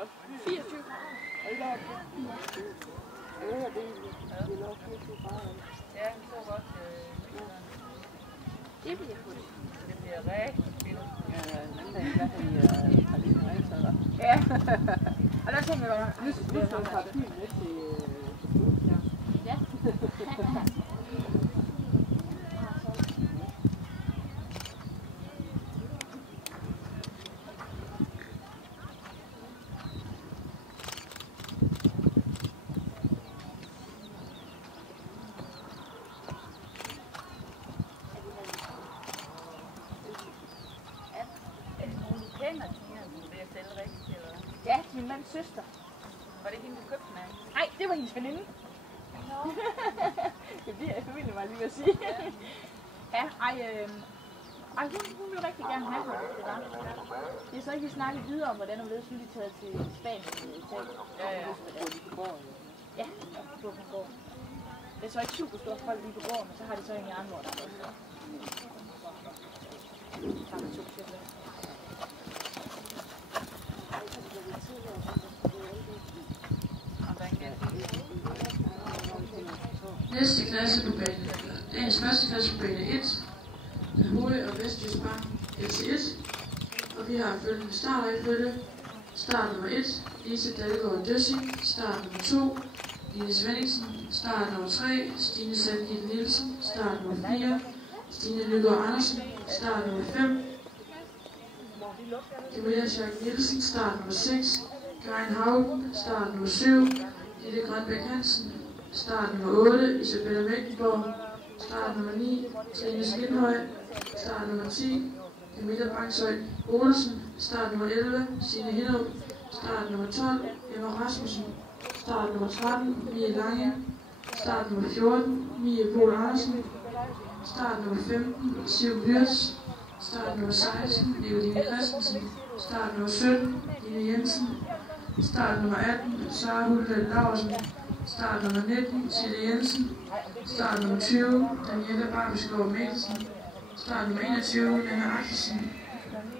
også. 24 grader. Hold da op. Ja, det er nok 24 grader. Ja, så godt. Det bliver godt. Det bliver rigtig fint. Ja, den anden dag, der har lige rigtig så. Ja. Og der tænker jeg, Nu skal jeg have byen med til ja. Ja, min mands søster. Var det hende, du købte den af? Nej, det var hendes veninde. No. Det bliver jeg familie, var lige ved at sige. Ja, hun vil rigtig gerne have ham. Det er så ikke, vi snakke videre om, hvordan hun er taget til Spanien. Ja, på gården. Det er så ikke super stort folk lige på gården, men så har de så en i andre, der også. Næste klasse på bane. Dagens første klasse på bane 1. Hoved- og Vestjysk-Bank LC1. Og vi har følgende startrækkefølge. Start nummer 1. Lise Dalgaard Døssing. Start nummer 2. Line Svenningsen. Start nummer 3. Stine Sandgitte Nielsen. Start nummer 4. Stine Nygaard Andersen. Start nummer 5. Camilla Schack Nielsen. Start nummer 6. Karin Haugen. Start nummer 7. Ditte Grønbæk Hansen. Start nummer 8, Isabella Mækkenborg. Start nummer 9, Trine Skindhøj. Start nummer 10, Camilla Bangsøj Olsen. Start nummer 11, Signe Hinderup. Start nummer 12, Emma Rasmussen. Start nummer 13, Mie Lange. Start nummer 14, Mie Poul Andersen. Start nummer 15, Siv Wirtz. Start nummer 16, Nicoline Christensen. Start nummer 17, Line Jensen. Start nummer 18, Sara Hulda Laursen. Start nummer 19, Sille Jensen. Start nummer 20, Daniela Barbeskov Mikkelsen. Start nummer 21, Nana Axelsen.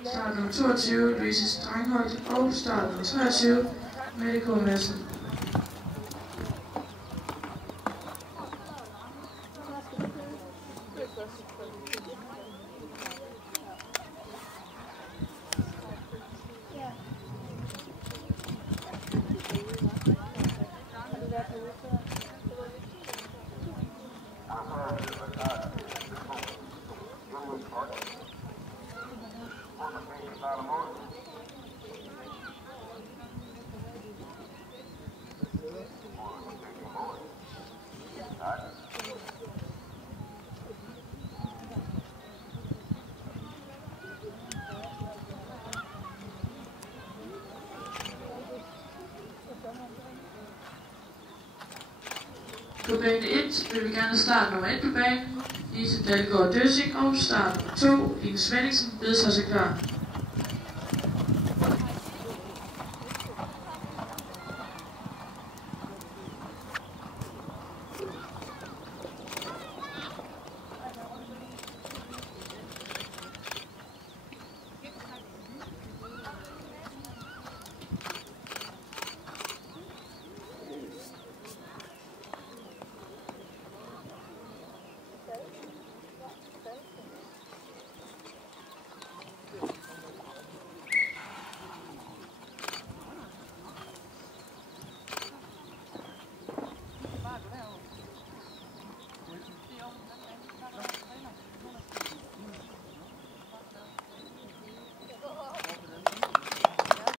Start nummer 22, Louise Strangholt. Og start nummer 23, Mette K. Madsen. På bane 1 vil vi gerne starte nummer 1 på banen, Lise Dalgaard Døssing, og start nummer 2, Line Svenningsen, bedes sig klar.